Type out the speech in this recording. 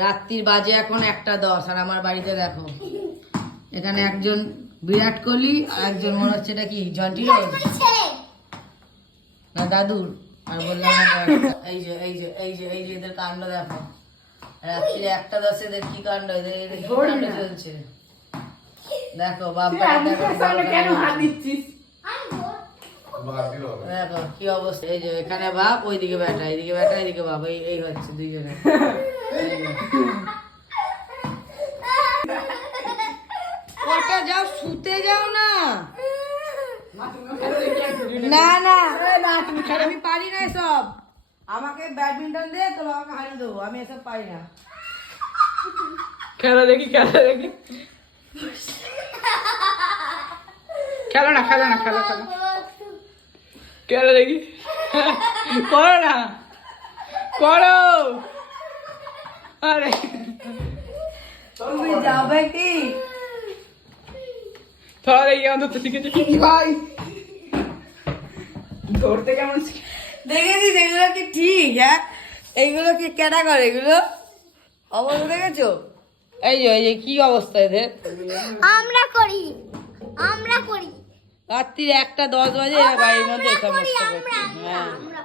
রাত্রির বাজে এখন 1:10 আর আমার বাড়িতে দেখো এখানে একজন বিরাট কোহলি আর একজন মনে হচ্ছে এটা কি জন্টি রোজ না দাদুর। আর বললাম এই যে এই যে এই যে এই যে এদের কাণ্ড দেখো রাত্রি 1:10 এদের কি কাণ্ড, এদের কি কাণ্ড চলছে দেখো বাবা কেন হাত দিচ্ছিস? দেখো কি অবস্থা। এই যে এখানে বাপ, ওইদিকে ব্যাটা, এইদিকে ব্যাটা, এইদিকে বাপ, এই হচ্ছে দুইজনে। ওটা যাও শুতে যাও না। না না আমি পারি না এসব। আমাকে ব্যাডমিন্টন দে, তো আমাকে হারিয়ে দেবো, আমি এসব পারি না। খেলা দেখি খেলা দেখি। খেলো না খেলো না খেলো খেলো খেলা দেখি। করো না করো। আরে তুমি যাবে কি? তাহলে এই অন্তত শিখেছে ভাই ধরতে কেমন দেখেছি এগুলো কি ঠিক? হ্যাঁ এইগুলো কি কেনা করে এগুলো অবস্থা দেখেছো? এই যে কি অবস্থা এদের। আমরা করি রাত্রির 1:10 বাজে এরা বাড়ির মধ্যে এসব আমরা করছে। হ্যাঁ আমরা